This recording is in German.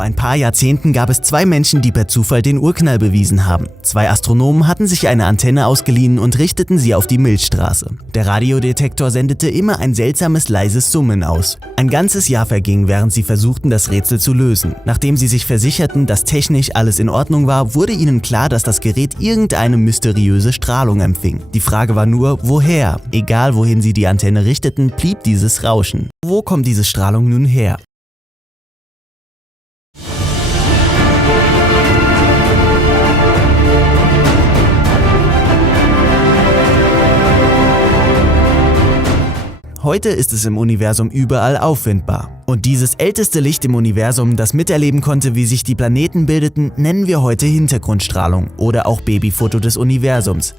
Vor ein paar Jahrzehnten gab es zwei Menschen, die per Zufall den Urknall bewiesen haben. Zwei Astronomen hatten sich eine Antenne ausgeliehen und richteten sie auf die Milchstraße. Der Radiodetektor sendete immer ein seltsames leises Summen aus. Ein ganzes Jahr verging, während sie versuchten, das Rätsel zu lösen. Nachdem sie sich versicherten, dass technisch alles in Ordnung war, wurde ihnen klar, dass das Gerät irgendeine mysteriöse Strahlung empfing. Die Frage war nur, woher? Egal wohin sie die Antenne richteten, blieb dieses Rauschen. Wo kommt diese Strahlung nun her? Heute ist es im Universum überall auffindbar. Und dieses älteste Licht im Universum, das miterleben konnte, wie sich die Planeten bildeten, nennen wir heute Hintergrundstrahlung oder auch Babyfoto des Universums.